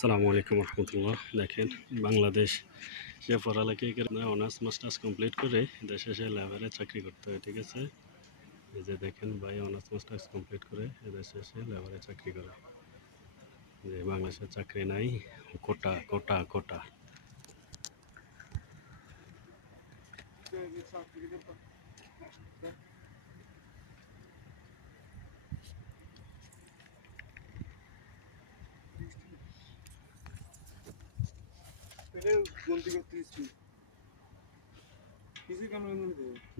আসসালামু আলাইকুম রহমতুল্লাহ। দেখেন, বাংলাদেশ সে পড়ালেখায় করে অনার্স মাস্টার্স কমপ্লিট করে দেশে সে লেবারে চাকরি করতে হয়। ঠিক আছে, এই যে দেখেন ভাই অনার্স মাস্টার্স কমপ্লিট করে দেশে সে লেবারে চাকরি করে। যে বাংলাদেশে চাকরি নাই, কোটা কোটা কোটা।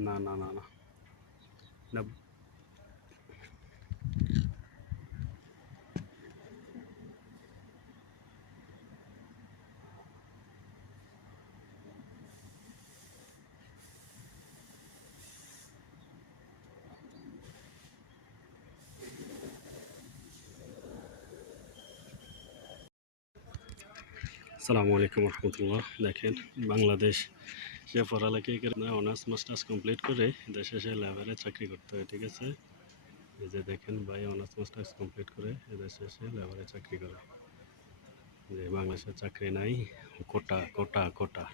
না না না না না। আসসালামু আলাইকুম রহমতুল্লাহ। দেখেন, বাংলাদেশ সে পড়ালেখায় করে অনার্স মাস্টার্স কমপ্লিট করে দেশে সে লেবারে চাকরি করতে হয়। ঠিক আছে, এই যে দেখেন ভাই অনার্স মাস্টার্স কমপ্লিট করে দেশে সে লেবারে চাকরি করে। যে বাংলাদেশে চাকরি নাই, কোটা কোটা কোটা।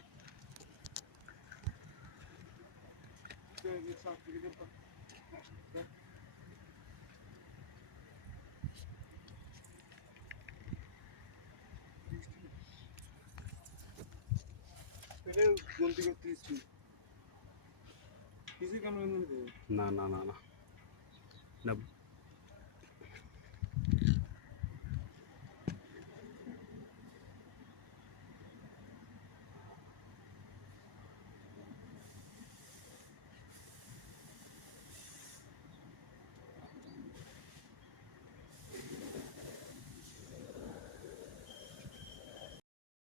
না না না না না।